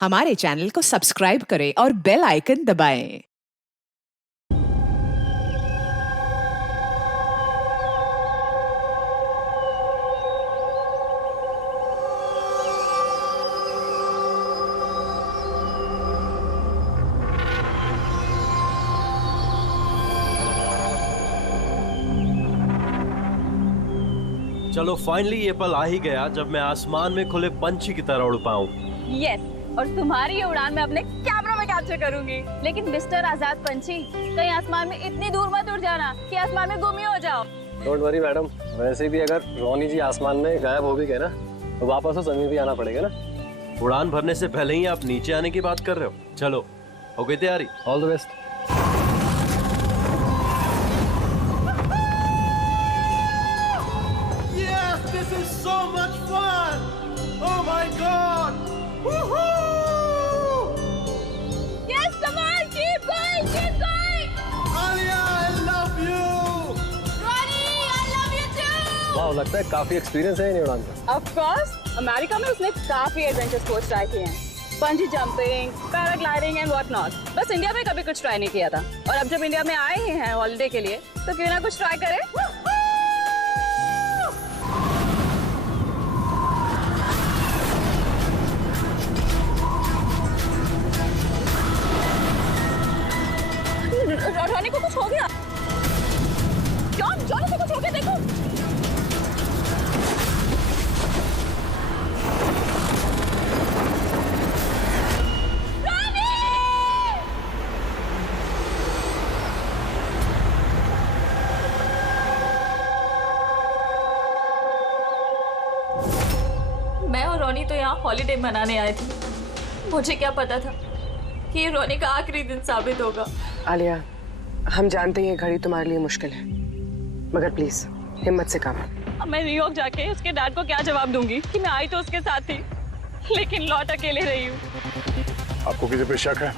हमारे चैनल को सब्सक्राइब करें और बेल आइकन दबाएं। चलो फाइनली ये पल आ ही गया जब मैं आसमान में खुले पंछी की तरह उड़ पाऊं। यस, और तुम्हारी ये उड़ान मैं अपने कैमरा में कैप्चर करूंगी। लेकिन मिस्टर आजाद पंछी, कहीं आसमान में इतनी दूर मत उड़ जाना कि आसमान में गुम ही हो जाओ। डोंट वरी मैडम, वैसे भी अगर रोनी जी आसमान में गायब हो भी गए ना तो वापस तो जमीन भी आना पड़ेगा ना। उड़ान भरने से पहले ही आप नीचे आने की बात कर रहे हो। चलो, हो गई तैयारी? All the best. Yes, this is so much fun! Oh my God! Woohoo! Yes, come on, keep going, keep going. Alia, I love you! Ronnie, I love you too. वाह, लगता है काफी एक्सपीरियंस है इन उड़ान का। Of course, अमेरिका में उसने काफी एडवेंचर स्पोर्ट्स ट्राई किए हैं, पंजी jumping, paragliding and what not. बस इंडिया में कभी कुछ ट्राई नहीं किया था, और अब जब इंडिया में आए ही हैं हॉलिडे के लिए, तो क्यों ना कुछ ट्राई करें। रोनी को कुछ हो गया। जॉन, जॉन को कुछ हो गया, देखो। मैं और रोनी तो यहाँ हॉलिडे मनाने आए थे। मुझे क्या पता था कि ये रोनी का आखिरी दिन साबित होगा। आलिया, हम जानते हैं ये घड़ी तुम्हारे लिए मुश्किल है, मगर प्लीज हिम्मत से काम। अब मैं न्यूयॉर्क जाके उसके डैड को क्या जवाब दूंगी कि मैं आई तो उसके साथ थी, लेकिन लौट अकेले रही हूँ। आपको किसी पे शक है?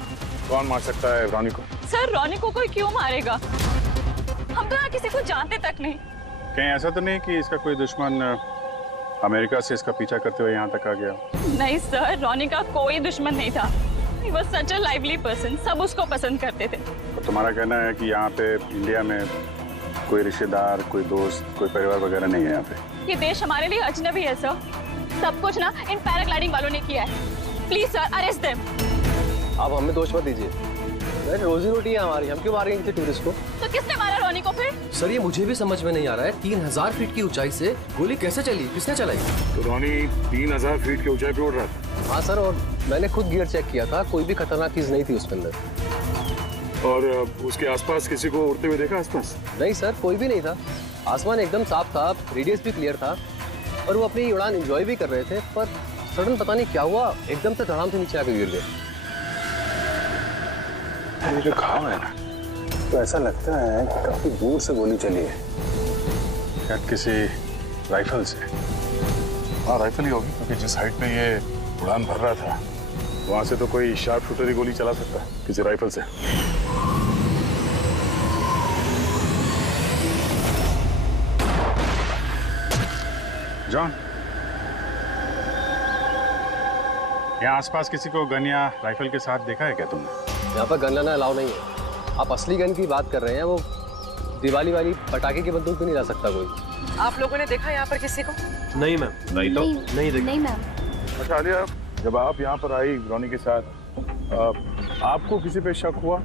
कौन मार सकता है रोनी को? सर, रोनी को कोई क्यों मारेगा? हम तो यहाँ किसी को जानते तक नहीं। कहीं ऐसा तो नहीं कि इसका कोई दुश्मन अमेरिका से इसका पीछा करते हुए यहाँ तक आ गया? नहीं सर, रोनी का कोई दुश्मन नहीं था। He was such a lively person, सब उसको पसंद करते थे। तो तुम्हारा कहना है कि यहाँ पे इंडिया में कोई रिश्तेदार, कोई दोस्त, कोई परिवार वगैरह नहीं है यहाँ पे? ये देश हमारे लिए अजनबी है सर। सब कुछ ना इन पैराग्लाइडिंग वालों ने किया है। Please sir, arrest them. आप हमें दोष मत दीजिए, रोजी रोटी है हमारी, हम क्यों मारेंगे किसी टूरिस्ट को? तो किसने मारा रोनी को फिर? सर, ये मुझे भी समझ में नहीं आ रहा है, 3000 फीट की ऊंचाई से गोली कैसे चली, किसने चलाई? तो रोनी 3000 फीट की ऊंचाई पे उड़ रहा था। हाँ सर, और मैंने खुद गियर चेक किया था, कोई भी खतरनाक चीज नहीं थी उसके अंदर। और उसके आसपास किसी को उड़ते हुए देखा आसपास? नहीं सर, कोई भी नहीं था। आसमान एकदम साफ था, रेडियस भी क्लियर था, और वो अपनी उड़ान एंजॉय भी कर रहे थे। पर सडन पता नहीं क्या हुआ, एकदम से धड़ाम से नीचे आके गिर गए। ये जो घाव है ना, तो ऐसा लगता है कि काफी दूर से गोली चली है, शायद किसी राइफल से। हाँ, राइफल ही होगी, क्योंकि जिस हाइट पे ये उड़ान भर रहा था वहां से तो कोई शार्प शूटर ही गोली चला सकता है, किसी राइफल से। जॉन, यहाँ आसपास किसी को गन या राइफल के साथ देखा है क्या तुमने? यहाँ पर गन लाना अलाउ नहीं है। आप असली गन की बात कर रहे हैं, वो दिवाली वाली पटाखे की बंदूक भी नहीं ला सकता कोई। आप लोगों ने देखा यहाँ पर किसी को? नहीं मैम, नहीं तो नहीं देखा। नहीं मैम। अच्छा आलिया, जब आप यहाँ पर आई रोनी के साथ, आपको किसी पे शक हुआ?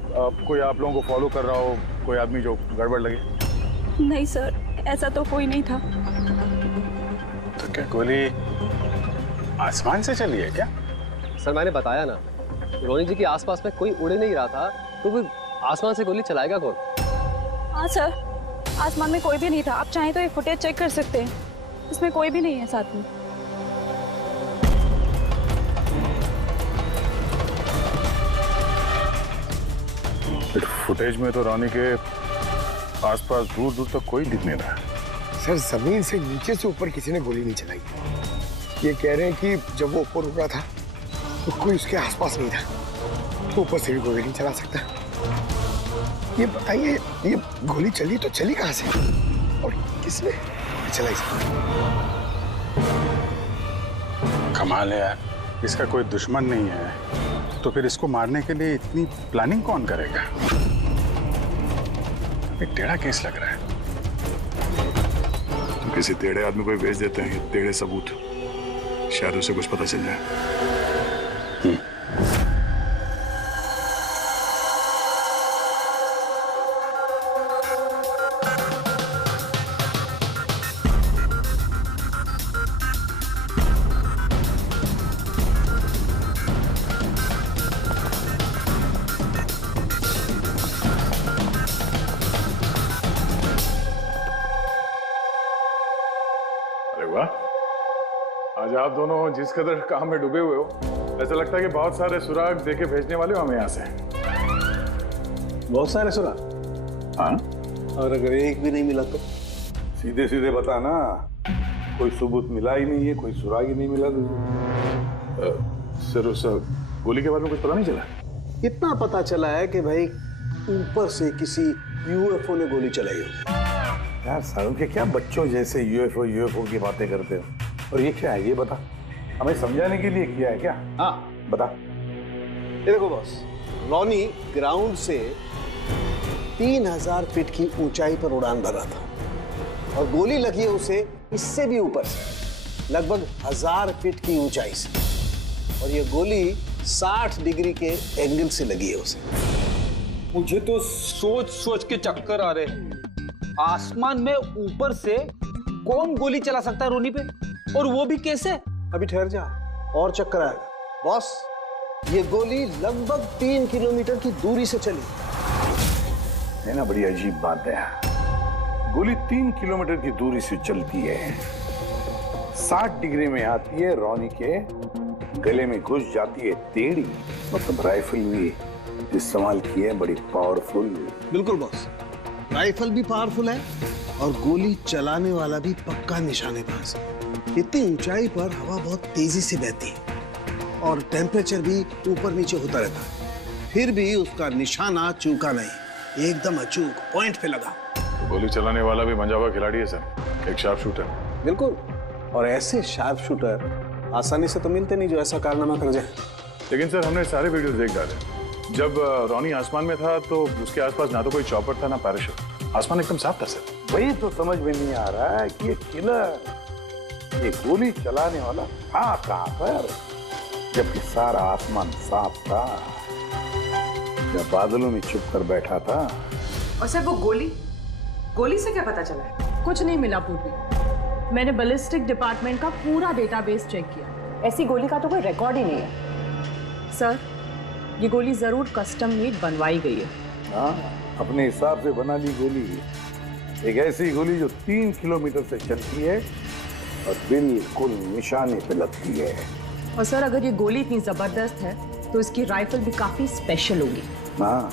कोई आप लोगों को फॉलो कर रहा हो, कोई आदमी जो गड़बड़ लगे? नहीं सर, ऐसा तो कोई नहीं था। तो क्या गोली आसमान से चली है क्या? सर, मैंने बताया ना, रोनी जी के आसपास में कोई उड़ नहीं रहा था, तो फिर आसमान से गोली चलाएगा कौन? हाँ सर, आसमान में कोई भी नहीं था। आप चाहें तो ये फुटेज चेक कर सकते हैं, इसमें कोई भी नहीं है साथ में। फुटेज में तो रोनी के आसपास दूर दूर तक कोई दिख नहीं रहा। सर, जमीन से नीचे से ऊपर किसी ने गोली नहीं चलाई। ये कह रहे हैं कि जब वो ऊपर रुका था तो कोई उसके आसपास नहीं था, तो ऊपर से भी गोली नहीं चला सकता। ये बताइए, ये गोली चली तो चली कहाँ से और किसने चलाई? कमाल है यार, इसका कोई दुश्मन नहीं है तो फिर इसको मारने के लिए इतनी प्लानिंग कौन करेगा? एक टेढ़ा केस लग रहा है। तो किसी टेढ़े आदमी को भेज देते हैं, टेढ़े सबूत, शायद उसे कुछ पता चल जाए। आज आप दोनों जिस कदर काम में डूबे हुए हो, ऐसा लगता है कि बहुत सारे सुराग देके भेजने वाले हो हमें यहाँ से। बहुत सारे सुराग? हाँ। और अगर एक भी नहीं मिला तो? सीधे सीधे बता ना, कोई सबूत मिला ही नहीं है, कोई सुराग ही नहीं मिला तुझे। सर उस गोली के बारे में कुछ पता नहीं चला? इतना पता चला है कि भाई ऊपर से किसी यूएफओ ने गोली चलाई हो। यार सालों के क्या बच्चों जैसे यूएफओ की बातें करते हो। और ये क्या है, ये बता, हमें समझाने के लिए किया है क्या? हाँ बता। ये देखो बॉस, रॉनी ग्राउंड से 3000 फीट की ऊंचाई पर उड़ान भर रहा था और गोली लगी है उसे इससे भी ऊपर से, लगभग 1000 फीट की ऊंचाई से, और ये गोली 60 डिग्री के एंगल से लगी है उसे। मुझे तो सोच सोच के चक्कर आ रहे हैं। आसमान में ऊपर से कौन गोली चला सकता है रोनी पे, और वो भी कैसे? अभी ठहर जा, और चक्कर आएगा। बॉस, ये गोली लगभग 3 किलोमीटर की दूरी से चली है ना, बड़ी अजीब बात है। गोली 3 किलोमीटर की दूरी से चलती है, 60 डिग्री में आती है, रॉनी के गले में घुस जाती है टेढ़ी। मतलब राइफल भी इस्तेमाल की है, बड़ी पावरफुल। बिल्कुल बॉस, राइफल भी पावरफुल है और गोली चलाने वाला भी पक्का निशानेबाज। इतनी ऊंचाई पर हवा बहुत तेजी से बहती है और टेम्परेचर भी ऊपर नीचे होता रहता है, फिर भी उसका निशाना चूका नहीं, एकदम अचूक पॉइंट पे लगा। तो गोली चलाने वाला भी मंजा हुआ खिलाड़ी है सर, एक शार्प शूटर। बिल्कुल, और ऐसे शार्प शूटर आसानी से तो मिलते नहीं जो ऐसा कारनामा कर जाए। लेकिन सर हमने सारे वीडियोस देख डाले। जब रॉनी आसमान में था तो उसके आसपास ना तो कोई चॉपर था ना पैराशूट, आसमान एकदम साफ था सर। वही तो समझ में नहीं आ रहा है कि ये किलर, ये गोली चलाने वाला था कहां पर, जबकि सारा आसमान साफ था, जब बादलों में छुप कर बैठा था। और सर वो गोली से क्या पता चला है? कुछ नहीं मिला पूर्वी। मैंने बैलिस्टिक डिपार्टमेंट का पूरा डेटाबेस चेक किया, ऐसी गोली का तो कोई रिकॉर्ड ही नहीं है। सर ये गोली जरूर कस्टम मेड बनवाई गई है। हाँ, अपने हिसाब से बना ली गोली, एक ऐसी गोली जो 3 किलोमीटर से चलती है और बिल्कुल निशाने पे लगती है। और सर अगर ये गोली इतनी जबरदस्त है तो इसकी राइफल भी काफी स्पेशल होगी। हाँ,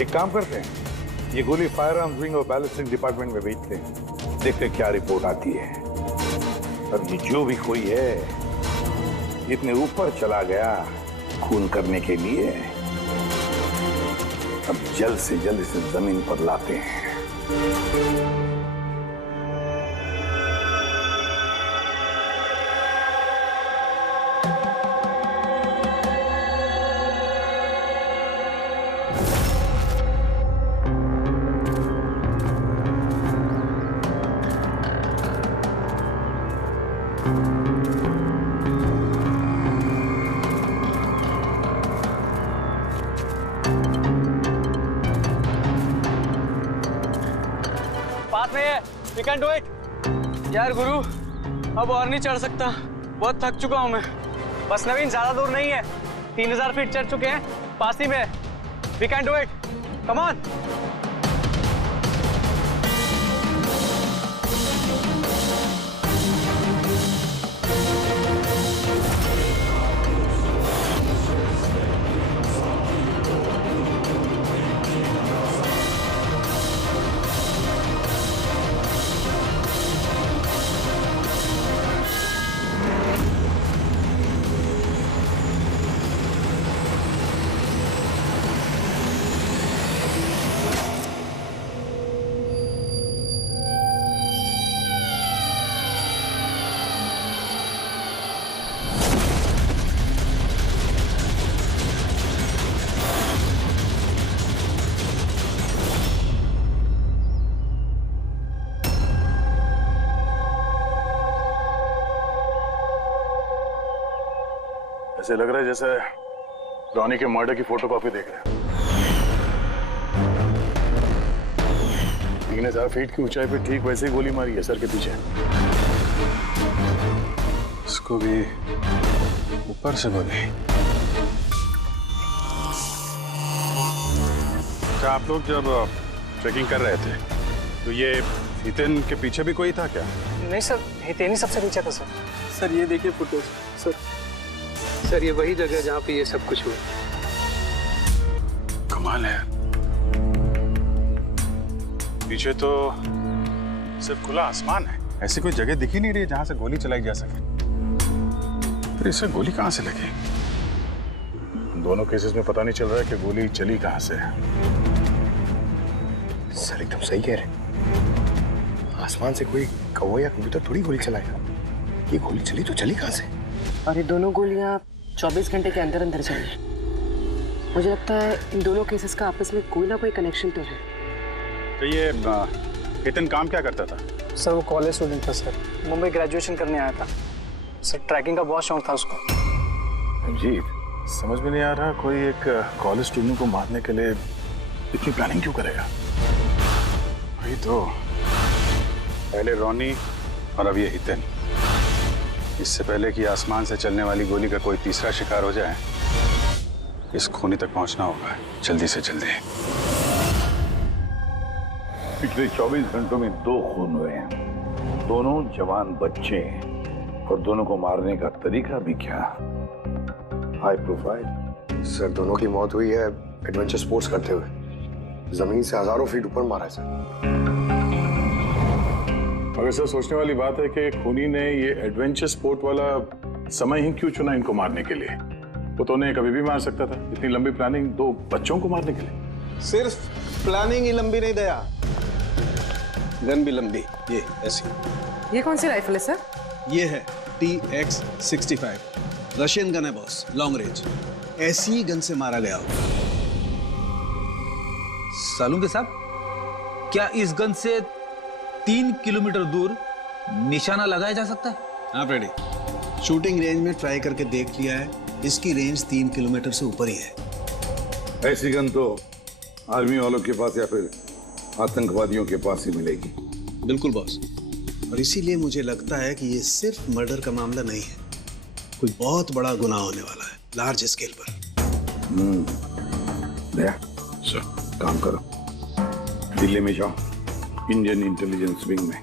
एक काम करते हैं, ये गोली फायर आर्म्स विंग और बैलिस्टिक डिपार्टमेंट में भेजते हैं, देखते क्या रिपोर्ट आती है। और ये जो भी कोई है, इतने ऊपर चला गया खून करने के लिए, अब जल्द से जल्द इसे जमीन पर लाते हैं। We can do it. यार गुरु, अब और नहीं चढ़ सकता, बहुत थक चुका हूं मैं। बस नवीन, ज्यादा दूर नहीं है, 3000 फीट चढ़ चुके हैं, पास ही में। We can do it. Come on. ऐसे लग रहा है जैसे रॉनी के मर्डर की फोटोकॉपी देख रहे हैं। 3000 फीट की ऊंचाई पे ठीक वैसे ही गोली मारी है सर के पीछे। इसको भी ऊपर से गोली। क्या आप लोग जब ट्रैकिंग कर रहे थे तो ये हितेन के पीछे भी कोई था क्या? नहीं सर, हितेन ही सबसे पीछे था सर। सर ये देखिए फुटेज। सर ये वही जगह है जहाँ पे ये सब कुछ हुआ। कमाल है। पीछे तो सिर्फ खुला आसमान है, ऐसी कोई जगह दिख ही नहीं रही जहां से गोली चलाई जा सके। फिर इसे गोली कहां से लगी? दोनों केसेस में पता नहीं चल रहा है कि गोली चली कहां से है। सर एकदम सही कह रहे हैं। आसमान से कोई कौवा या कबूतर थोड़ी गोली चलाएगा। ये गोली चली तो चली कहां से? और ये दोनों गोलियां 24 घंटे के अंदर अंदर चली। मुझे लगता है इन दोनों केसेस का आपस में कोई ना कोई कनेक्शन तो है। तो ये हितेन काम क्या करता था? सर वो कॉलेज स्टूडेंट था सर, मुंबई ग्रेजुएशन करने आया था सर। ट्रैकिंग का बहुत शौक था उसको। अजीब, समझ में नहीं आ रहा कोई एक कॉलेज स्टूडेंट को मारने के लिए इतनी प्लानिंग क्यों करेगा? वही तो, पहले रॉनी और अब ये हितेन। इससे पहले कि आसमान से चलने वाली गोली का कोई तीसरा शिकार हो जाए, इस खूनी तक पहुंचना होगा जल्दी से जल्दी। पिछले 24 घंटों में 2 खून हुए हैं, दोनों जवान बच्चे हैं, और दोनों को मारने का तरीका भी क्या हाई प्रोफाइल। सर दोनों की मौत हुई है एडवेंचर स्पोर्ट्स करते हुए। जमीन से हजारों फीट ऊपर मारा है सर। मगर सर सोचने वाली बात है कि खूनी ने ये एडवेंचर स्पोर्ट वाला समय ही क्यों चुना इनको मारने के लिए? वो तो उन्हें कभी भी मार सकता था। इतनी लंबी प्लानिंग 2 बच्चों को मारने के लिए। सिर्फ प्लानिंग ही लंबी नहीं दया, गन भी लंबी। ये ऐसी। ये कौन सी राइफल है सर? ये है TX-65, रशियन गन है बॉस, लॉन्ग रेंज। ऐसी गन से मारा गया हो। सालुंके साहब, क्या इस गन से 3 किलोमीटर दूर निशाना लगाया जा सकता है? हाँ फ्रेडी, शूटिंग रेंज में ट्राई करके देख लिया है, इसकी रेंज 3 किलोमीटर से ऊपर ही है। ऐसी गन तो आर्मी वालों के पास या फिर आतंकवादियों के पास ही मिलेगी। बिल्कुल बॉस, और इसीलिए मुझे लगता है कि ये सिर्फ मर्डर का मामला नहीं है, कोई बहुत बड़ा गुनाह होने वाला है, लार्ज स्केल पर। दया सर, काम करो, दिल्ली में जाओ इंडियन इंटेलिजेंस विंग में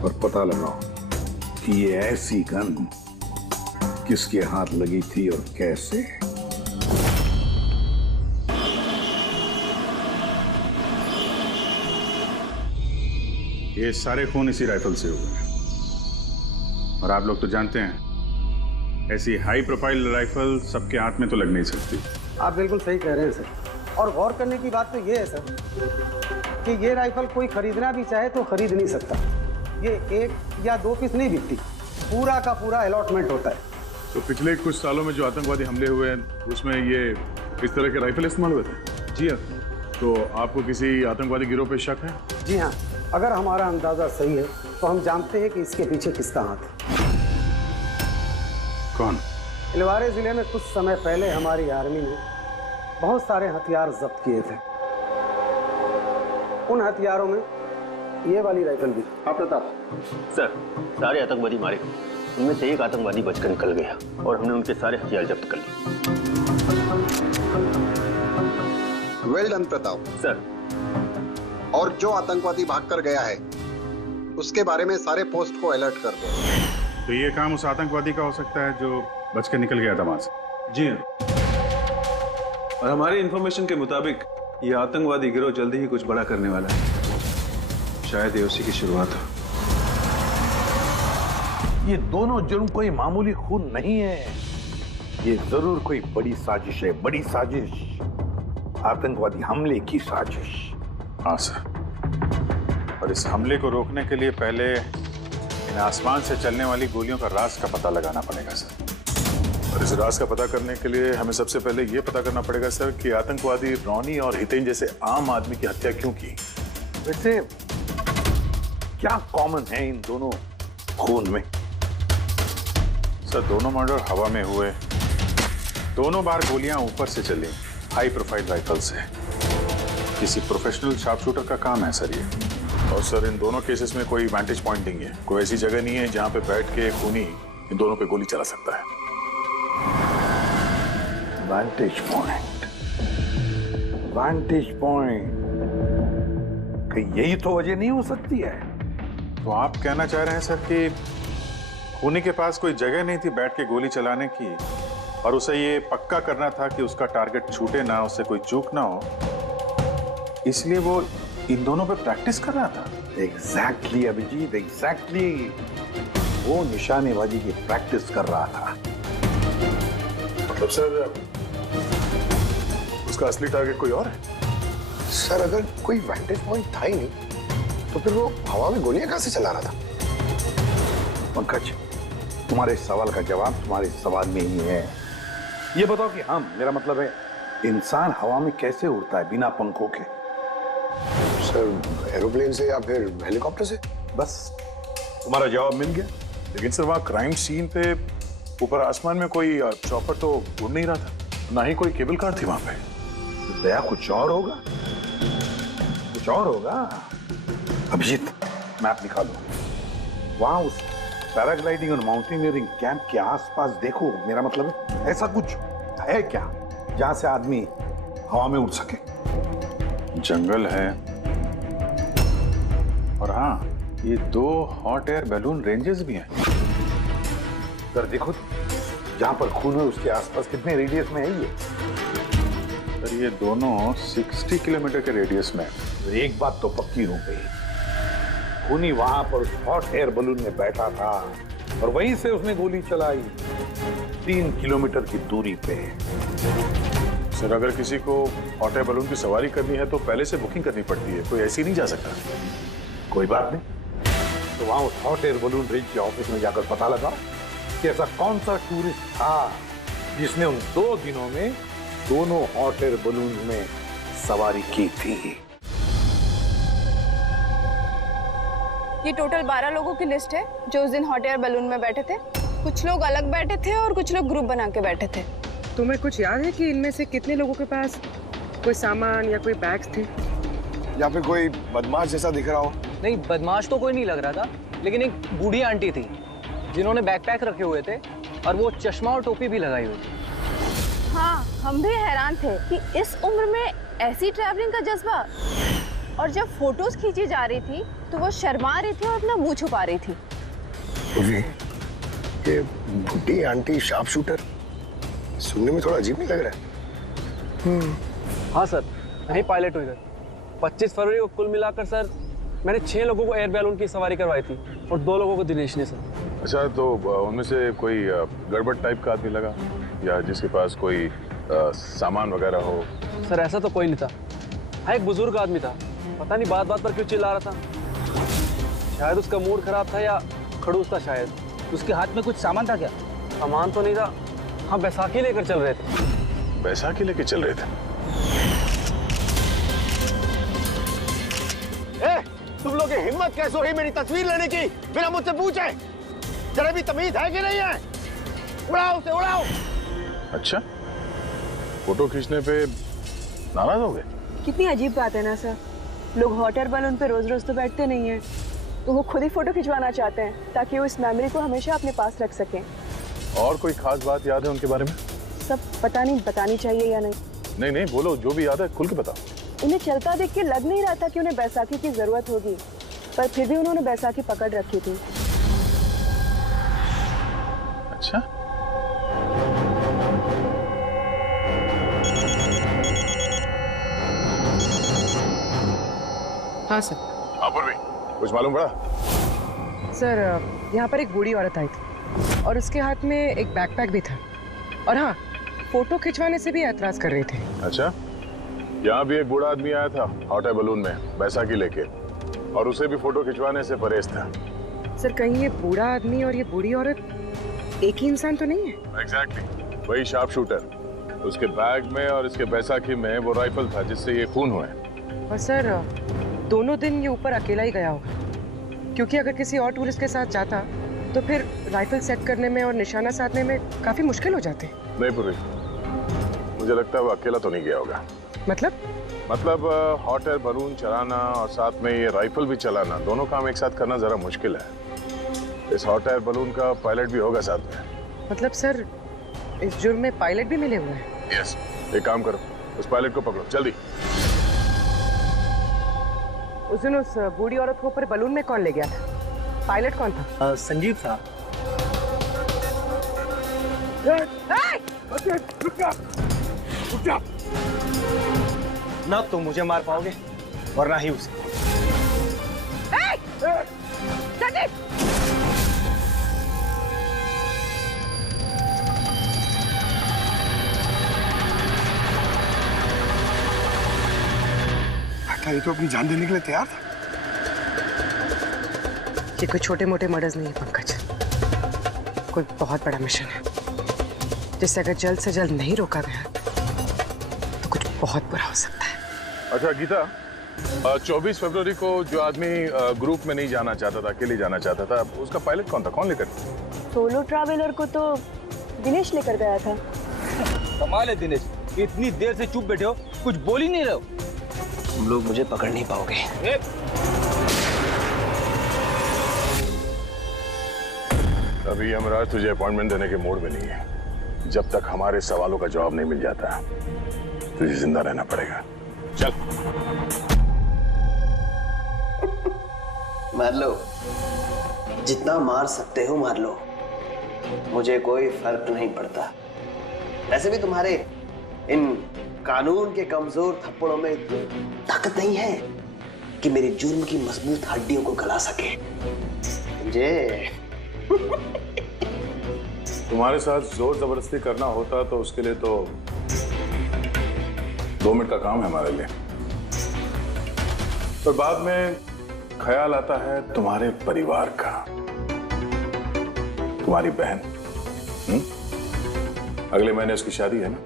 और पता लगाओ कि ये ऐसी गन किसके हाथ लगी थी और कैसे। ये सारे खून इसी राइफल से हुए हैं, और आप लोग तो जानते हैं ऐसी हाई प्रोफाइल राइफल सबके हाथ में तो लग नहीं सकती। आप बिल्कुल सही कह रहे हैं सर, और गौर करने की बात तो ये है सर कि ये राइफल कोई खरीदना भी चाहे तो खरीद नहीं सकता। ये 1 या 2 पीस नहीं बिकती, पूरा का पूरा अलॉटमेंट होता है। तो पिछले कुछ सालों में जो आतंकवादी हमले हुए हैं उसमें ये इस तरह के राइफल इस्तेमाल हुए थे? जी हाँ। तो आपको किसी आतंकवादी गिरोह पे शक है? जी हाँ, अगर हमारा अंदाजा सही है तो हम जानते हैं कि इसके पीछे किसका हाथ है। कौन? इलवारे जिले में कुछ समय पहले हमारी आर्मी ने बहुत सारे हथियार जब्त किए थे। उन हथियारों में ये वाली राइफल भी। हाँ प्रताप सर, सारे आतंकवादी मारे, उनमें से एक आतंकवादी बचकर निकल गया और हमने उनके सारे हथियार जब्त कर लिए। Well done Pratap sir. और जो आतंकवादी भागकर गया है उसके बारे में सारे पोस्ट को अलर्ट कर दो। तो ये काम उस आतंकवादी का हो सकता है जो बचकर निकल गया था वहां से? जी हाँ, और हमारी इंफॉर्मेशन के मुताबिक ये आतंकवादी गिरोह जल्दी ही कुछ बड़ा करने वाला है। शायद ये उसी की शुरुआत हो। ये दोनों जुर्म कोई मामूली खून नहीं है, ये जरूर कोई बड़ी साजिश है, बड़ी साजिश, आतंकवादी हमले की साजिश। हाँ सर, और इस हमले को रोकने के लिए पहले इन आसमान से चलने वाली गोलियों का राज का पता लगाना पड़ेगा सर। और इस राज का पता करने के लिए हमें सबसे पहले ये पता करना पड़ेगा सर कि आतंकवादी रॉनी और हितेन जैसे आम आदमी की हत्या क्यों की। वैसे क्या कॉमन है इन दोनों खून में? सर दोनों मर्डर हवा में हुए, दोनों बार गोलियां ऊपर से चली, हाई प्रोफाइल राइफल से। किसी प्रोफेशनल शार्प शूटर का काम है सर ये। और सर इन दोनों केसेस में कोई वैंटेज पॉइंट नहीं है, कोई ऐसी जगह नहीं है जहां पे बैठ के खूनी इन दोनों पे गोली चला सकता है। वैंटेज पॉइंट, वैंटेज पॉइंट, कहीं यही तो वजह नहीं हो सकती है? तो आप कहना चाह रहे हैं सर कि खूनी के पास कोई जगह नहीं थी बैठ के गोली चलाने की, और उसे ये पक्का करना था कि उसका टारगेट छूटे ना, उससे कोई चूक ना हो, इसलिए वो इन दोनों पे प्रैक्टिस कर रहा था। Exactly Abhijeet, exactly. वो निशानेबाजी की प्रैक्टिस कर रहा था। मतलब सर उसका असली टारगेट कोई और है? सर अगर कोई वैंटेज पॉइंट था ही नहीं तो फिर वो हवा में गोलियां कहां से चला रहा था? पंकज, तुम्हारे सवाल का जवाब तुम्हारे सवाल में ही है। ये बताओ कि हम, मेरा मतलब है इंसान हवा में कैसे उड़ता है बिना पंखों के? सर एरोप्लेन से या फिर हेलीकॉप्टर से? बस तुम्हारा जवाब मिल गया। लेकिन सर वहाँ क्राइम सीन पे ऊपर आसमान में कोई चॉपर तो उड़ नहीं रहा था, ना ही कोई केबल कार थी वहां पे। दया कुछ और होगा, कुछ और होगा। अभिजीत, मैप निकालो। वहां उस पैराग्लाइडिंग और माउंटेनियरिंग कैंप के आसपास देखो, मेरा मतलब है ऐसा कुछ है क्या जहां से आदमी हवा में उड़ सके? जंगल है, और हाँ ये 2 हॉट एयर बैलून रेंजेस भी हैं। सर देखो जहां पर खून है उसके आसपास कितने रेडियस में है ये? सर ये दोनों 60 किलोमीटर के रेडियस में। एक बात तो पक्की हो गई, खूनी वहां पर उस हॉट एयर बलून में बैठा था और वहीं से उसने गोली चलाई 3 किलोमीटर की दूरी पे। सर अगर किसी को हॉट एयर बलून की सवारी करनी है तो पहले से बुकिंग करनी पड़ती है, कोई ऐसे ही नहीं जा सकता। कोई बात नहीं, तो वहां उस हॉट एयर बलून रेंज के ऑफिस में जाकर पता लगा कि ऐसा कौन सा टूरिस्ट था जिसने उन 2 दिनों में दोनों हॉट एयर बलून में सवारी की थी। ये टोटल 12 लोगों की लिस्ट है जो उस दिन हॉट एयर बलून में बैठे थे। कुछ लोग अलग बैठे थे और कुछ लोग ग्रुप बना के बैठे थे। तुम्हें कुछ याद है कि इनमें से कितने लोगों के पास कोई सामान या कोई बैग्स थे? या फिर कोई बदमाश जैसा दिख रहा हो? नहीं, बदमाश तो कोई नहीं लग रहा था, लेकिन एक बूढ़ी आंटी थी जिन्होंने बैकपैक रखे हुए थे और वो चश्मा और टोपी भी लगाई हुई थी। हाँ, हम भी हैरान थे कि इस उम्र में ऐसी ट्रैवलिंग का जज्बा। और जब फोटोज खींची जा रही थी तो वो शर्मा रही थी और अपना मुंह छुपा रही थी। ये बूढ़ी आंटी शार्प शूटर, सुनने में थोड़ा अजीब नहीं लग रहा है? हाँ सर, नहीं पायलट हुई सर। 25 फरवरी को कुल मिलाकर सर मैंने 6 लोगों को एयर बैलून की सवारी करवाई थी और 2 लोगों को दिनेश ने सर। अच्छा, तो उनमें से कोई गड़बड़ टाइप का आदमी लगा या जिसके पास कोई सामान वगैरह हो? सर ऐसा तो कोई नहीं था। हाँ, एक बुजुर्ग आदमी था, पता नहीं बात बात पर क्यों चिल्ला रहा था। शायद उसका मूड खराब था या खड़ूस था शायद। उसके हाथ में कुछ सामान था क्या? सामान तो नहीं था। हाँ, बैसाखी लेकर चल रहे थे। बैसाखी लेकर चल रहे थे? तुम लोग की हिम्मत कैसे हुई मेरी तस्वीर लेने की बिना मुझसे पूछे? जरा भी तमीज है कि नहीं है? उड़ाओ उसे, उड़ाओ। अच्छा, फोटो खींचने पे नाराज हो गए? कितनी अजीब बात है ना सर। लोग हॉट एयर बलून पे रोज रोज तो बैठते नहीं हैं, तो वो खुद ही फोटो खिंचवाना चाहते हैं ताकि वो इस मेमोरी को हमेशा अपने पास रख सकें। और कोई खास बात याद है उनके बारे में? सब पता नहीं बतानी चाहिए या नहीं। नहीं नहीं, बोलो, जो भी याद है खुल के बताओ। उन्हें चलता देख के लग नहीं रहा था कि उन्हें बैसाखी की जरूरत होगी, पर फिर भी उन्होंने बैसाखी पकड़ रखी थी। अच्छा, हाँ सर। अपूर्वी, कुछ मालूम पड़ा? सर यहाँ पर एक बूढ़ी औरत आई थी और उसके हाथ में एक बैकपैक भी था, और हाँ, फोटो खिंचवाने से भी ऐतराज कर रही थी। अच्छा, यहाँ भी एक बूढ़ा आदमी आया था हॉट एयर बलून में बैसाखी लेके, और उसे भी फोटो खिंचवाने से परहेज था। सर कहीं ये बूढ़ा आदमी और ये बूढ़ी औरत एक ही इंसान तो नहीं है? एग्जैक्टली, वही शार्प शूटर। उसके बैग में और इसके बैसाखी में वो राइफल था जिससे ये खून हुए। और सर दोनों दिन ये ऊपर अकेला ही गया होगा, क्योंकि अगर किसी और टूरिस्ट के साथ जाता तो फिर राइफल सेट करने में और निशाना साधने में काफी मुश्किल हो जाते। नहीं पूरी, मुझे लगता है वो अकेला तो नहीं गया होगा। मतलब हॉट एयर बलून चलाना और साथ में ये राइफल भी चलाना, दोनों काम एक साथ करना जरा मुश्किल है। इस हॉट एयर बलून का पायलट भी होगा साथ में। मतलब सर इस जुर्म में पायलट भी मिले हुए हैं? यस। एक काम करो, उस पायलट को पकड़ो जल्दी। उस दिन उस बूढ़ी औरत को ऊपर बलून में कौन ले गया था? पायलट कौन था? संजीव था। ना तुम मुझे मार पाओगे और ना ही उसे। ये तो अपनी जान देने के लिए तैयार था। ये कोई छोटे मोटे मर्डर्स नहीं है पंकज, कोई बहुत बड़ा मिशन है जिसे अगर जल्द से जल्द नहीं रोका गया तो कुछ बहुत बुरा हो सकता है। अच्छा गीता, 24 फरवरी को जो आदमी ग्रुप में नहीं जाना चाहता था, अकेले जाना चाहता था, उसका पायलट कौन था? कौन लेकर? सोलो ट्रैवलर को तो दिनेश लेकर गया था। कमाल है दिनेश, इतनी देर से चुप बैठे हो, कुछ बोल ही नहीं रहे हो। तुम लोग मुझे पकड़ नहीं पाओगे। अभी यमराज तुझे अपॉइंटमेंट देने के मूड में नहीं है। जब तक हमारे सवालों का जवाब नहीं मिल जाता तुझे जिंदा रहना पड़ेगा। चल। मार लो, जितना मार सकते हो मार लो, मुझे कोई फर्क नहीं पड़ता। वैसे भी तुम्हारे इन कानून के कमजोर थप्पड़ों में इतनी ताकत नहीं है कि मेरी जुर्म की मजबूत हड्डियों को गला सके। समझे? तुम्हारे साथ जोर जबरदस्ती करना होता तो उसके लिए तो 2 मिनट का काम है हमारे लिए, पर बाद में ख्याल आता है तुम्हारे परिवार का, तुम्हारी बहन। अगले महीने उसकी शादी है ना?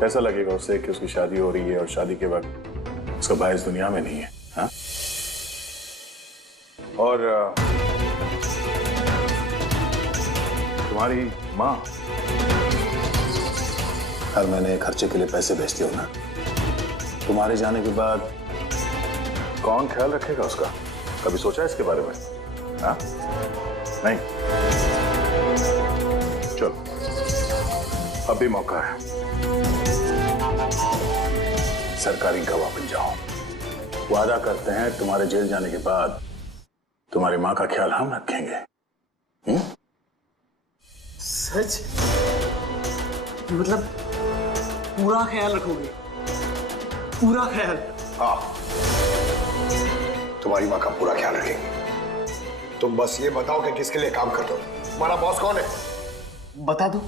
कैसा लगेगा उससे कि उसकी शादी हो रही है और शादी के वक्त उसका भाई इस दुनिया में नहीं है? हा? और तुम्हारी माँ हर महीने खर्चे के लिए पैसे भेजती हो ना, तुम्हारे जाने के बाद कौन ख्याल रखेगा उसका? कभी सोचा इसके बारे में? हाँ? नहीं? चलो, अभी मौका है, सरकारी गवाह बन जाओ। वादा करते हैं तुम्हारे जेल जाने के बाद तुम्हारी माँ का ख्याल हम रखेंगे। सच? मतलब पूरा ख्याल रखोगे? पूरा ख्याल? हाँ, तुम्हारी माँ का पूरा ख्याल रखेंगे। तुम बस ये बताओ कि किसके लिए काम करते हो? तुम्हारा बॉस कौन है? बता दो,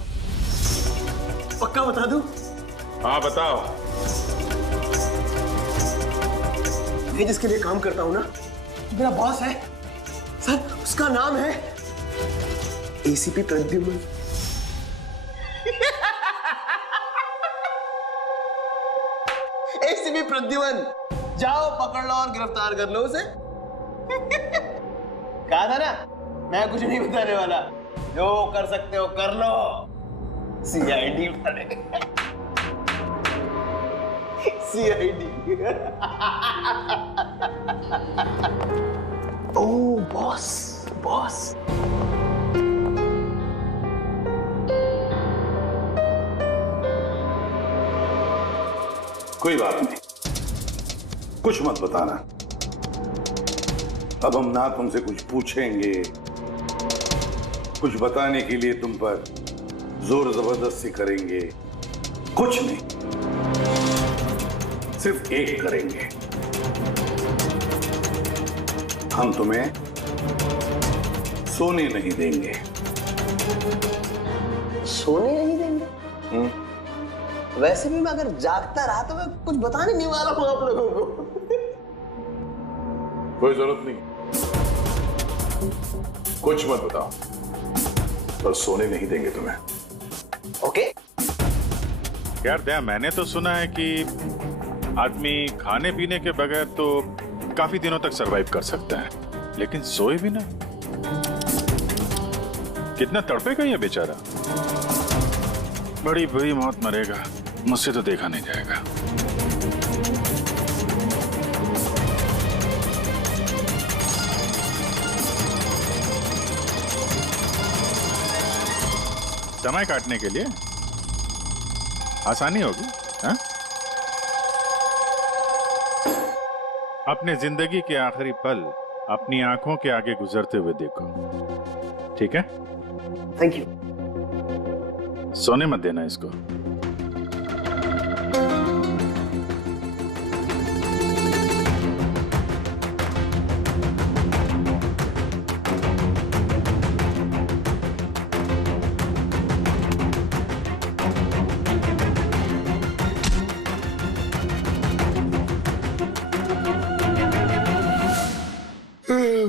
पक्का बता दो? हाँ बताओ। मैं जिसके लिए काम करता हूं ना, मेरा बॉस है सर, उसका नाम है एसीपी प्रद्युमन। एसीपी प्रद्युमन, जाओ पकड़ लो और गिरफ्तार कर लो उसे। कहा था ना, मैं कुछ नहीं बताने वाला, जो कर सकते हो कर लो। CID CID. Oh boss, boss. कोई बात नहीं, कुछ मत बताना। अब हम ना तुमसे कुछ पूछेंगे, कुछ बताने के लिए तुम पर जोर जबरदस्ती करेंगे, कुछ नहीं, सिर्फ एक करेंगे, हम तुम्हें सोने नहीं देंगे। सोने नहीं देंगे? वैसे भी मैं अगर जागता रहा तो मैं कुछ बताने नहीं वाला हूं आप लोगों को। कोई जरूरत नहीं, कुछ मत बताओ, पर सोने नहीं देंगे तुम्हें। ओके? यार दया, मैंने तो सुना है कि आदमी खाने पीने के बगैर तो काफी दिनों तक सरवाइव कर सकता है, लेकिन सोए बिना कितना तड़पेगा ये बेचारा। बड़ी बुरी मौत मरेगा। मुझसे तो देखा नहीं जाएगा। समय काटने के लिए आसानी होगी, हाँ? अपने जिंदगी के आखिरी पल अपनी आंखों के आगे गुजरते हुए देखो, ठीक है? Thank you. सोने मत देना इसको।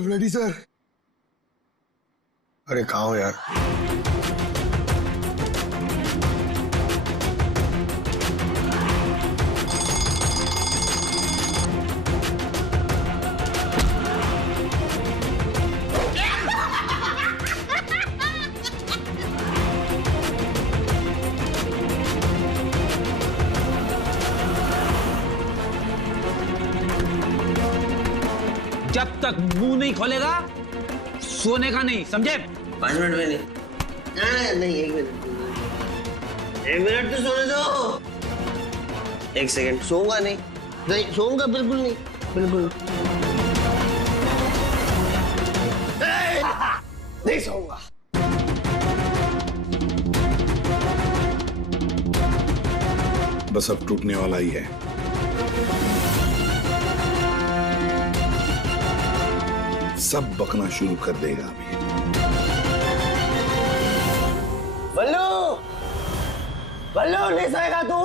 Ready sir. अरे कहाँ हो यार? जब तक मुंह नहीं खोलेगा सोने का नहीं, समझे? 5 मिनट में नहीं। नहीं 1 मिनट। 1 मिनट तो सोने दो। 1 सेकंड। सोऊंगा नहीं। नहीं सोऊंगा बिल्कुल नहीं, बिल्कुल नहीं सोऊंगा। बस अब टूटने वाला ही है। सब बकना शुरू कर देगा अभी। बल्लू, बल्लू नहीं सोएगा तू।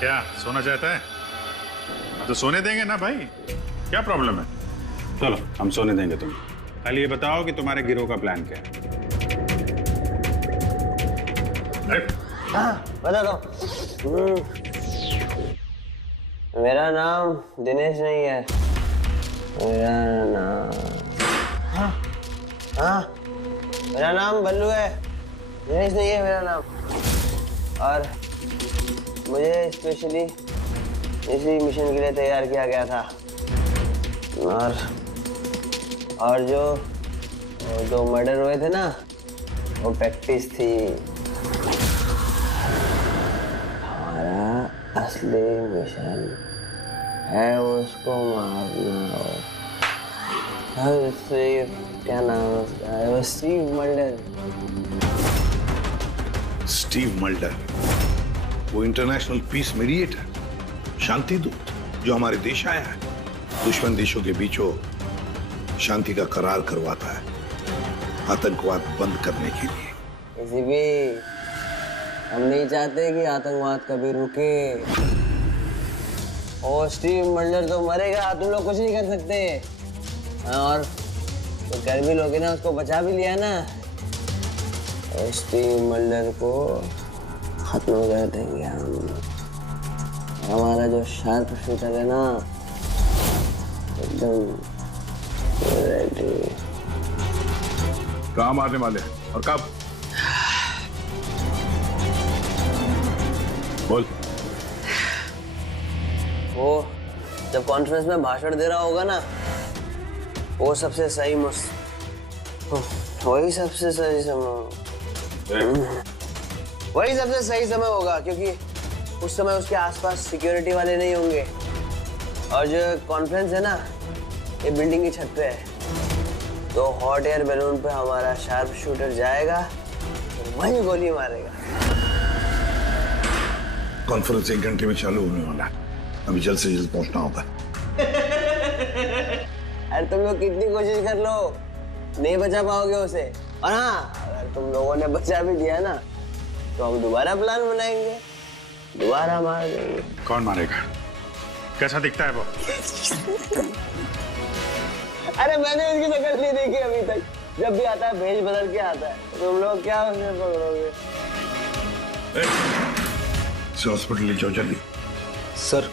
क्या सोना चाहता है? तो सोने देंगे ना भाई, क्या प्रॉब्लम है? चलो हम सोने देंगे तुम्हें। खाली ये बताओ कि तुम्हारे गिरोह का प्लान क्या है? हाँ बता दो। मेरा नाम दिनेश नहीं है। मेरा नाम मेरा नाम बल्लू है, दिनेश नहीं है मेरा नाम। और मुझे स्पेशली इसी मिशन के लिए तैयार किया गया था। और जो 2 मर्डर हुए थे ना, वो प्रैक्टिस थी। हमारा असली मिशन है उसको मारना। और क्या नाम है उसका? वो स्टीव मल्डर। स्टीव मल्डर, वो इंटरनेशनल पीस मीडिएटर, शांति दूत जो हमारे देश आया है, दुश्मन देशों के बीचों शांति का करार करवाता है, आतंकवाद बंद करने के लिए। किसी भी हम नहीं चाहते कि आतंकवाद कभी रुके। और स्टीव मल्डर तो मरेगा, तुम लोग कुछ नहीं कर सकते। और तो कर भी लोगे ना, उसको बचा भी लिया ना, और स्टीव मल्डर को खत्म कर देंगे हम। हमारा जो शार्प शूटर है ना, एकदम रेडी। कहाँ मारने वाले हैं और कब? बोल। वो जब कॉन्फ्रेंस में भाषण दे रहा होगा ना, वो सबसे सही वही सबसे सही समय होगा, क्योंकि उस समय उसके आसपास सिक्योरिटी वाले नहीं होंगे। और जो कॉन्फ्रेंस है ना, ये बिल्डिंग की छत पे है, तो हॉट एयर बैलून पे हमारा शार्प शूटर जाएगा, वहीं गोली मारेगा। कॉन्फ्रेंस 1 घंटे में चालू होने वाला है, अभी जल्द से जल्द पहुंचना होगा। अरे तुम लोग कितनी कोशिश कर लो, नहीं बचा पाओगे उसे। और हाँ, अगर तुम लोगों ने बचा भी दिया ना, तो हम दोबारा प्लान बनाएंगे, दोबारा मार देंगे। कौन मारेगा? कैसा दिखता है वो? अरे मैंने उसकी शक्ल नहीं देखी अभी तक। जब भी आता है भेष बदल के आता है। तुम लोग क्या उसे पकड़ोगे? हॉस्पिटल ले जाओ जल्दी। सर,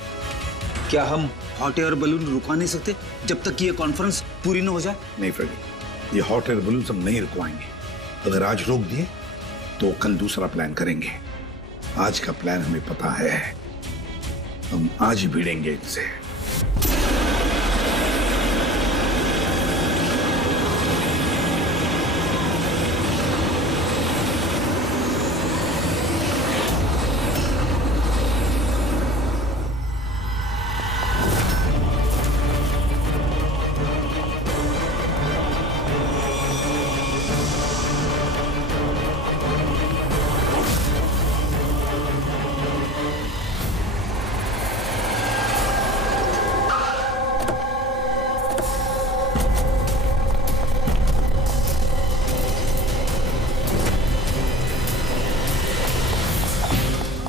क्या हम हॉट एयर बलून रुका नहीं सकते जब तक ये कॉन्फ्रेंस पूरी न हो जाए? नहीं फ्रेडी, ये हॉट एयर बलून हम नहीं रुकवाएंगे। अगर आज रोक दिए तो कल दूसरा प्लान करेंगे। आज का प्लान हमें पता है, हम आज ही भिड़ेंगे इनसे।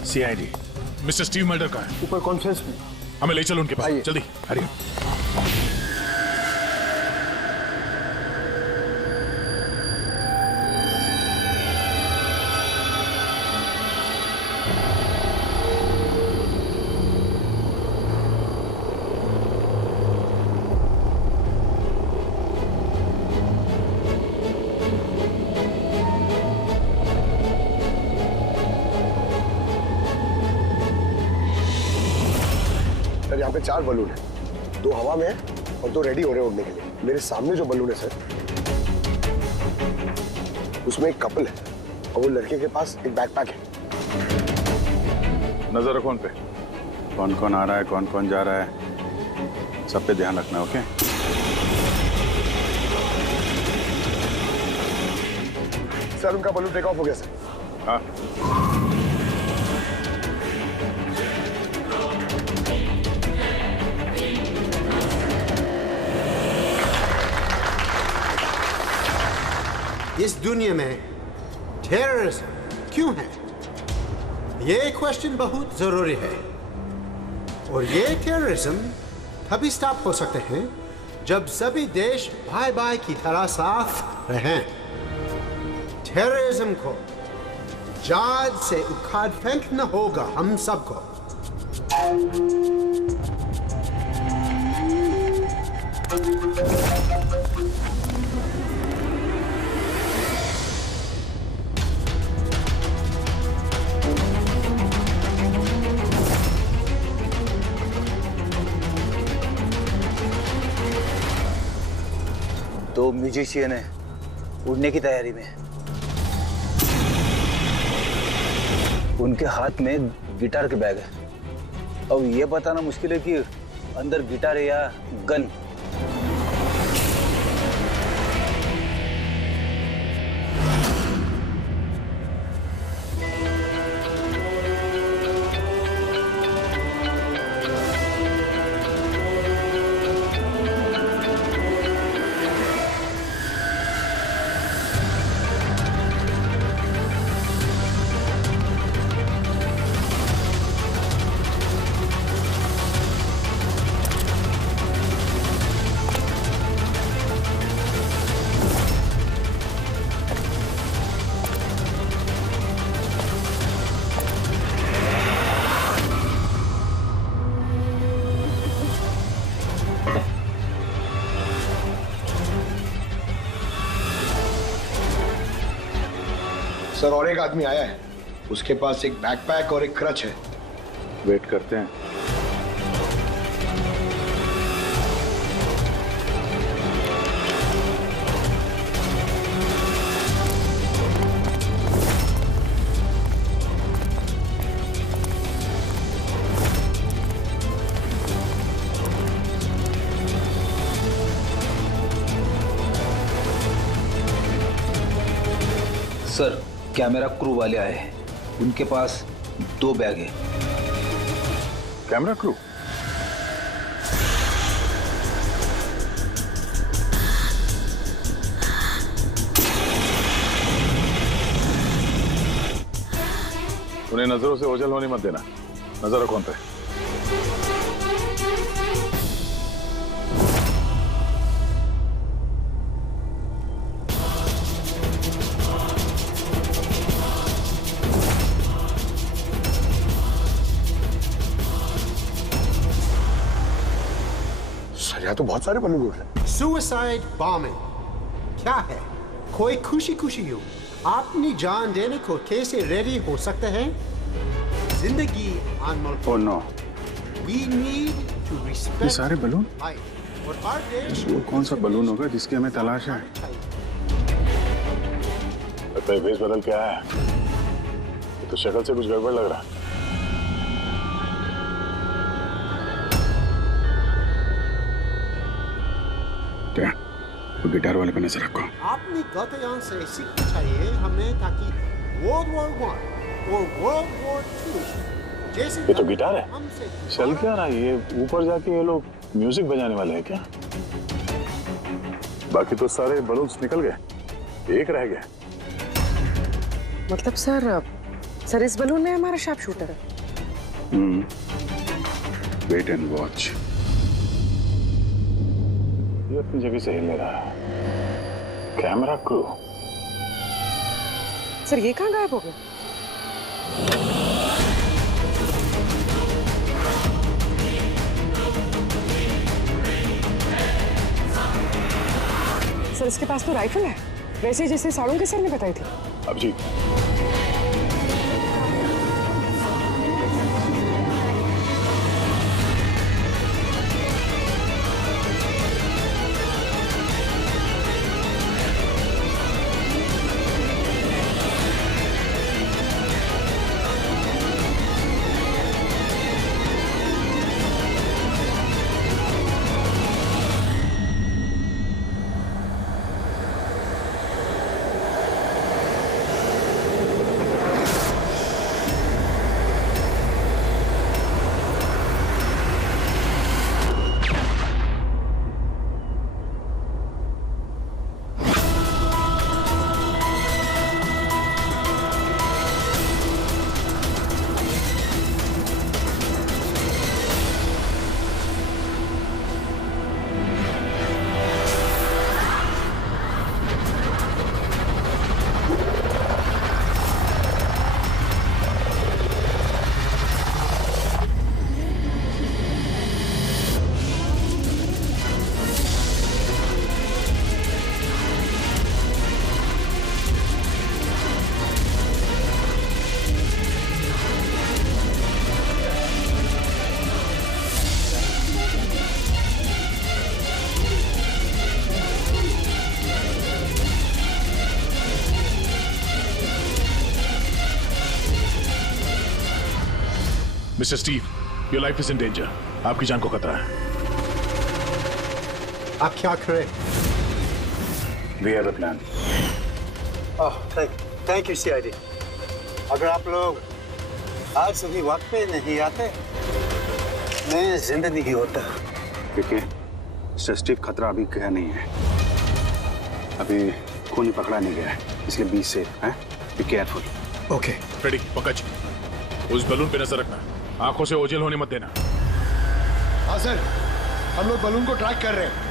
सीआईडी मिस्टर स्टीव मल्डर का है ऊपर कॉन्फ्रेंस में। हमें ले चलो उनके पास, जल्दी हरिओम। यहाँ पे 4 बलून है, 2 हवा में है और 2 रेडी हो रहे हैं उड़ने के लिए। मेरे सामने जो बलून है सर, उसमें एक कपल है और वो लड़के के पास एक बैकपैक है। नजर रखो उन पे, कौन कौन आ रहा है, कौन कौन जा रहा है, सब पे ध्यान रखना। ओके सर, उनका बलून टेक ऑफ हो गया सर। हाँ इस दुनिया में टेररिज्म क्यों है, ये क्वेश्चन बहुत जरूरी है। और ये टेररिज्म तभी स्टॉप हो सकते हैं जब सभी देश भाई भाई की तरह साथ रहें। टेररिज्म को जड़ से उखाड़ फेंकना होगा हम सबको। दो म्यूजिशियन है उड़ने की तैयारी में। उनके हाथ में गिटार के बैग है। अब ये बताना मुश्किल है कि अंदर गिटार है या गन। सर, और एक आदमी आया है, उसके पास एक बैकपैक और एक क्रच है। वेट करते हैं। सर, कैमरा क्रू वाले आए हैं, उनके पास 2 बैग है। Camera crew? उन्हें नजरों से ओझल होने मत देना। नजर रखो उन पे। यहाँ तो बहुत सारे बलून उड़ रहे हैं। सुसाइड बॉम्बिंग क्या है? कोई खुशी खुशी हो अपनी जान देने को कैसे रेडी हो सकते हैं? जिंदगी अनमोल। Oh no. We need to respect ये सारे बलून? life। और हर देश वो कौन सा बलून होगा जिसकी हमें तलाश है? लगता है भेष बदल के आया है। ये तो शक्ल से कुछ गड़बड़ लग रहा है। क्या? वो गिटार वाले पे नजर रखो। अपनी गलतियों से सीखना चाहिए हमें, ताकि World War I और World War II जैसे ये तो गिटार है। चल क्या रहा है ये? ऊपर जाके ये लोग म्यूजिक बजाने वाले हैं क्या? बाकी तो सारे बलून्स निकल गए, एक रह गया। मतलब सर इस बलून में हमारा शार्प शूटर है। Wait and watch. ये अपनी जगह से हिल रहा है। Camera crew. सर ये कहाँ गायब हो गया? सर इसके पास तो राइफल है, वैसे जैसे साड़ों के सर ने बताई थी। अब जी mister Steve, your life is in danger. आपकी जान को खतरा है। आप क्या करें? We have a plan. Thank you CID. अगर आप लोग आज सुबह वक्त पे नहीं आते, मैं जिंदा नहीं होता। देखिए मिस्टर स्टीव, खतरा अभी गया नहीं है। अभी खून पकड़ा नहीं गया है, इसलिए बी सेफ है। Be careful. Okay. Freddy, Pankaj, उस बलून पे नजर रखना। आंखों से ओझल होने मत देना। हाँ सर, हम लोग बलून को ट्रैक कर रहे हैं।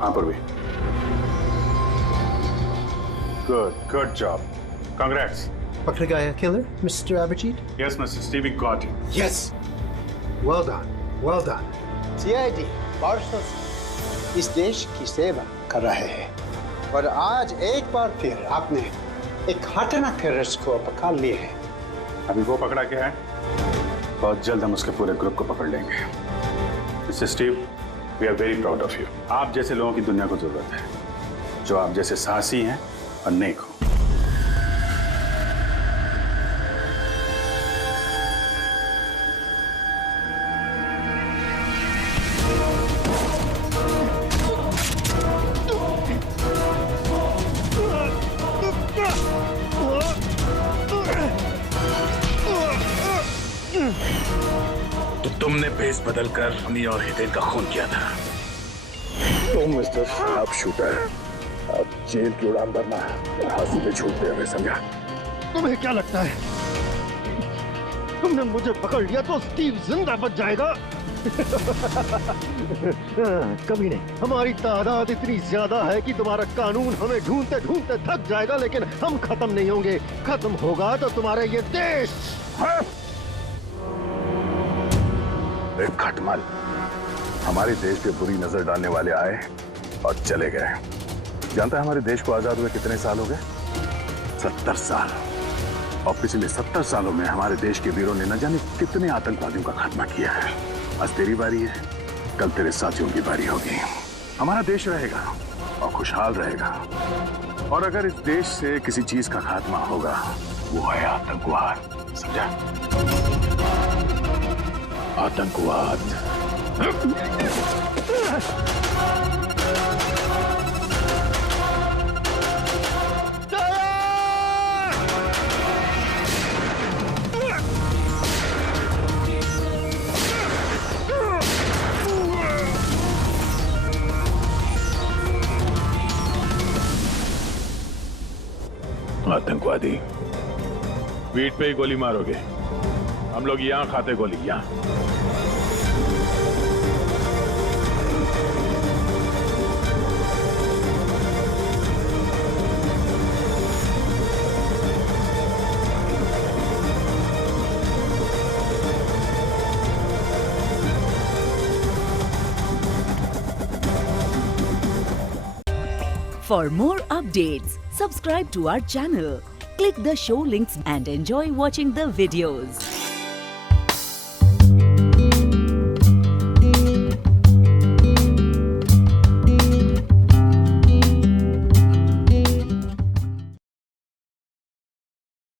हाँ पर भी। Good job, congrats. पकड़ गया killer, Mr. Abhijit? Yes, Mr. Stevie got it. Yes. Well done. Well done. CID बारिशों से इस देश की सेवा कर रहे हैं और आज एक बार फिर आपने एक खतरनाक टेररिस्ट को पकड़ लिए है। अभी वो पकड़ा क्या है? बहुत जल्द हम उसके पूरे ग्रुप को पकड़ लेंगे। Mister Steve, we are very proud of you. आप जैसे लोगों की दुनिया को जरूरत है, जो आप जैसे साहसी हैं और नेक हो। तो तुमने भेस बदलकर हमी और हितेन का खून किया था। तो मिस्टर शार्प शूटर, अब जेल की उड़ान भरना फांसी पे छूटते हमें समझा? तुम्हें क्या लगता है तुमने मुझे पकड़ लिया तो स्टीव जिंदा बच जाएगा? कभी नहीं। हमारी तादाद इतनी ज्यादा है कि तुम्हारा कानून हमें ढूंढते ढूंढते थक जाएगा, लेकिन हम खत्म नहीं होंगे। खत्म होगा तो तुम्हारे ये देश। एक खटमल हमारे देश पे बुरी नजर डालने वाले आए और चले गए। जानता है हमारे देश को आजाद हुए कितने साल हो गए? 70 साल। और पिछले 70 सालों में हमारे देश के वीरों ने न जाने कितने आतंकवादियों का खात्मा किया है। आज तेरी बारी है, कल तेरे साथियों की बारी होगी। हमारा देश रहेगा और खुशहाल रहेगा। और अगर इस देश से किसी चीज का खात्मा होगा, वो है आतंकवाद। समझा? आतंकवाद। आतंकवादी पीठ पे ही गोली मारोगे? हम लोग यहाँ खाते गोली, यहाँ। For more updates, subscribe to our channel, click the show links and enjoy watching the videos.